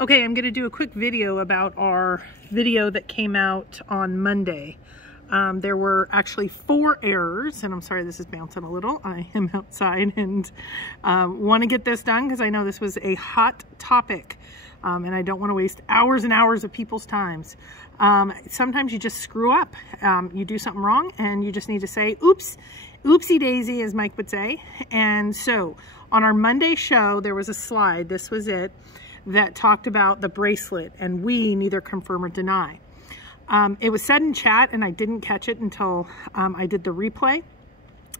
Okay, I'm going to do a quick video about our video that came out on Monday. There were actually 4 errors, and I'm sorry this is bouncing a little. I am outside and want to get this done because I know this was a hot topic, and I don't want to waste hours and hours of people's times. Sometimes you just screw up. You do something wrong and you just need to say, oops, oopsie daisy, as Mike would say. And so on our Monday show, there was a slide, this was it, that talked about the bracelet, and we neither confirm or deny. It was said in chat, and I didn't catch it until I did the replay,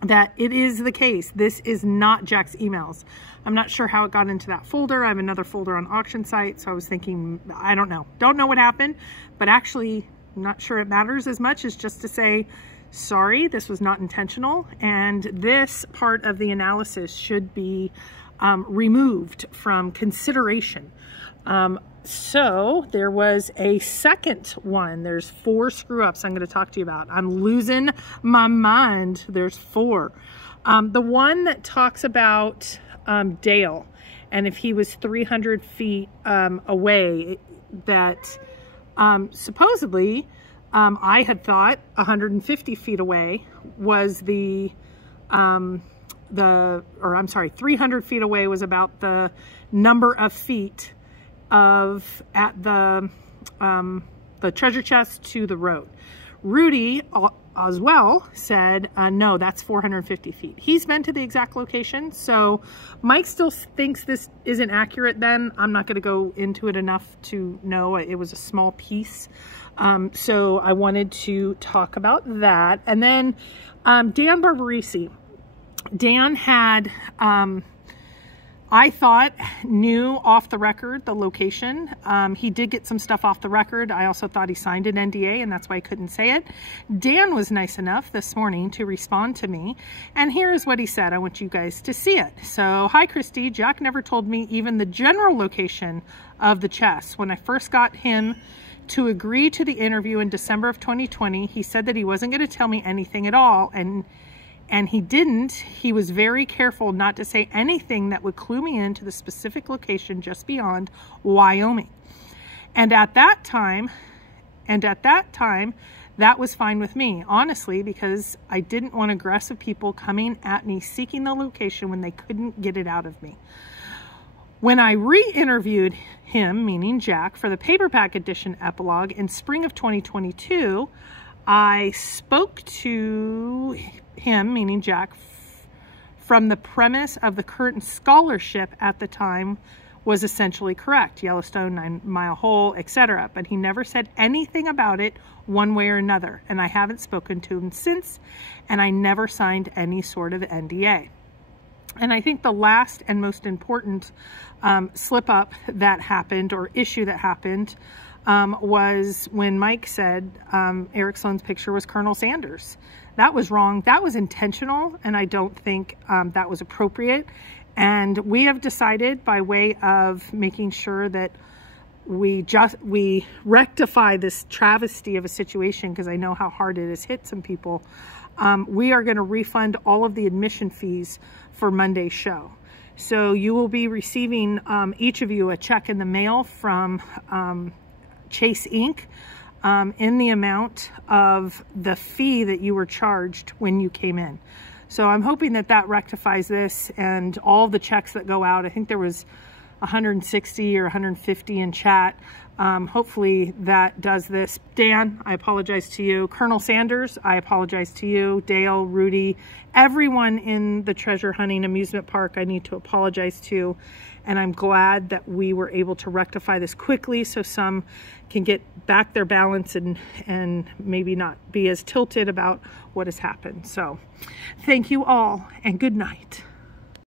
that it is the case. This is not Jack's emails. I'm not sure how it got into that folder. I have another folder on auction site, so I was thinking, I don't know what happened, but actually I'm not sure it matters as much as just to say, sorry, this was not intentional, and this part of the analysis should be removed from consideration. So there was a second one. There's 4 screw ups I'm going to talk to you about. I'm losing my mind. There's 4. The one that talks about Dale, and if he was 300 feet away, that supposedly I had thought 150 feet away was I'm sorry, 300 feet away was about the number of feet at the treasure chest to the road. Rudy as well said, no, that's 450 feet. He's been to the exact location. So Mike still thinks this isn't accurate then. I'm not going to go into it enough to know it was a small piece. So I wanted to talk about that. And then Dan Barbarisi. Dan had, I thought, knew off the record the location. He did get some stuff off the record. I also thought he signed an NDA, and that's why I couldn't say it. Dan was nice enough this morning to respond to me, and here is what he said. I want you guys to see it. So, hi Christy, Jack never told me even the general location of the chest. When I first got him to agree to the interview in December of 2020, he said that he wasn't going to tell me anything at all, and he didn't. He was very careful not to say anything that would clue me into the specific location just beyond Wyoming. And at that time, that was fine with me, honestly, because I didn't want aggressive people coming at me seeking the location when they couldn't get it out of me. When I re-interviewed him, meaning Jack, for the paperback edition epilogue in spring of 2022, I spoke to him, meaning Jack, from the premise of the current scholarship at the time was essentially correct. Yellowstone, 9 Mile Hole, etc. But he never said anything about it one way or another. And I haven't spoken to him since, and I never signed any sort of NDA. And I think the last and most important slip up that happened, or issue that happened, was when Mike said Eric Sloan's picture was Colonel Sanders. That was wrong. That was intentional, and I don't think that was appropriate. And we have decided, by way of making sure that we rectify this travesty of a situation, because I know how hard it has hit some people, we are going to refund all of the admission fees for Monday's show. So you will be receiving, each of you, a check in the mail from Chase Inc. In the amount of the fee that you were charged when you came in. So I'm hoping that that rectifies this, and all the checks that go out, I think there was 160 or 150 in chat. Hopefully that does this. Dan, I apologize to you. Colonel Sanders, I apologize to you. Dale, Rudy, everyone in the treasure hunting amusement park, I need to apologize to. And I'm glad that we were able to rectify this quickly so some can get back their balance and maybe not be as tilted about what has happened. So thank you all, and good night.